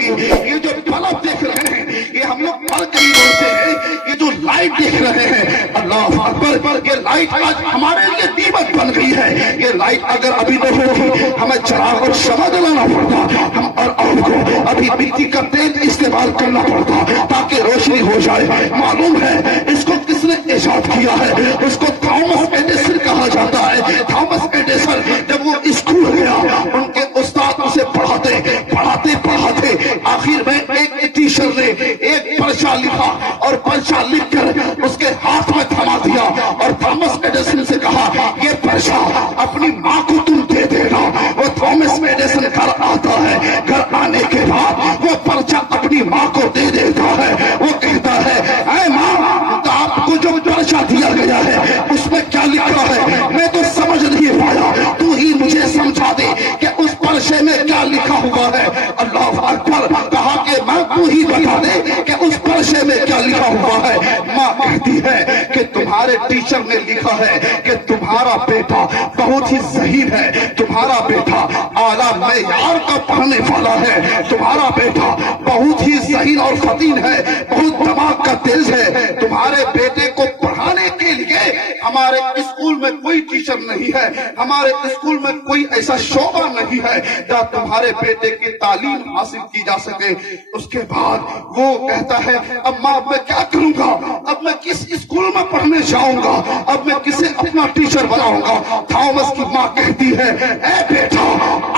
होगी। ये जो बल्ब देख रहे हैं ये हम लोग पढ़ कर ही बोलते हैं, ये जो लाइट देख रहे हैं अल्लाह अकबर, ये लाइट आज हमारे लिए दीमक बन गई है। ये लाइट अगर अभी न हो हमें चिराग और शमع जलाना पड़ता, हम और आपको अभी मिट्टी का तेल इस्तेमाल करना पड़ता ताकि रोशनी हो जाए। मालूम है इसको किसने इजाद किया है? उसको थॉमस एडिसन कहा जाता है। थॉमस एडिसन जब वो स्कूल गया उनके उस्ताद उसे पढ़ाते पढ़ाते पढ़ाते आखिर में एक टीचर ने एक पर्चा लिखा और पर्चा लिखकर उसके हाथ में थमा दिया और थॉमस एडिसन से कहा ये पर्चा अपनी माँ को तुम दे देना। वो थॉमस एडिसन घर आता है, घर आने के बाद वो पर्चा अपनी माँ को दे देता है। वो कहता है ऐ माँ, तो आपको जो पर्चा दिया गया है उसमें क्या लिखा है? मैं तो समझ नहीं पाया, तू ही मुझे समझा दे कि उस पर्चे में क्या लिखा हुआ है। अल्लाह अकबर, कहा कि माँ तू ही बता दे कि उस पर्चे में क्या लिखा हुआ है। माँ कहती है कि तुम्हारे टीचर ने लिखा है कि तुम्हारा बेटा बहुत ही ज़हीन है, तुम्हारा बेटा आला मेयार का पढ़ने वाला है, तुम्हारा बेटा बहुत ही ज़हीन और फतीन है, बहुत दिमाग का तेज है। तुम्हारे बेटे को पढ़ाने के लिए हमारे स्कूल में कोई टीचर नहीं है, हमारे स्कूल में कोई ऐसा शोबा नहीं है जहाँ तुम्हारे बेटे की तालीम हासिल की जा सके। उसके बाद वो कहता है अब माँ मैं क्या करूंगा, अब मैं किस स्कूल में पढ़ने जाऊंगा, अब मैं किसे अपना टीचर बनाऊंगा। थॉमस की माँ कहती है ए बेटा,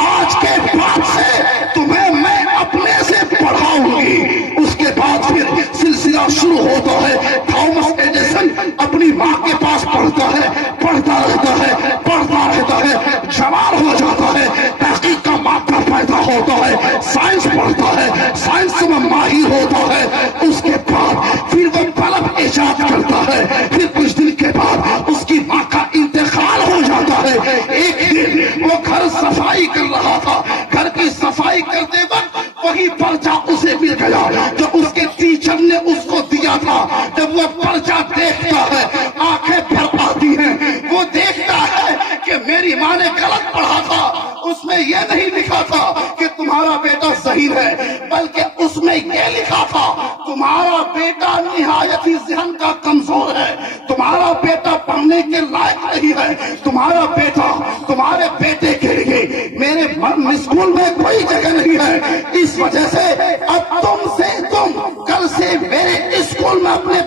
आज के बाद से तुम्हें मैं अपने से पढ़ाऊंगी। उसके बाद फिर सिलसिला शुरू होता है। थॉमस एडिसन अपनी माँ के पास पढ़ता है, पढ़ता रहता है, पढ़ता रहता है, जवान हो जाता है, तहकीक का मापा पैदा होता है, साइंस पढ़ता है, साइंस में माहिर होता है। उसके बाद फिर वो बल्ब इजाद करता है। फिर कुछ दिन के बाद उसकी माँ का इंतकाल हो जाता है। एक दिन वो घर सफाई कर रहा था, घर की सफाई करते वक्त वही पर्चा उसे मिल गया जो उसके टीचर ने उसको दिया था। जब वो पर्चा देखता है आंखें भर आती हैं। वो देखता है कि मेरी माँ ने गलत पढ़ा था, उसमें यह नहीं लिखा था कि तुम्हारा बेटा सही है, बल्कि उसमें यह लिखा था तुम्हारा बेटा निहायत ही ज़हन का कमजोर है, तुम्हारा बेटा पढ़ने के लायक नहीं है, तुम्हारा बेटा तुम्हारे बेटे के लिए मेरे स्कूल में कोई जगह नहीं है। इस वजह से अब तुम कल से मेरे स्कूल में अपने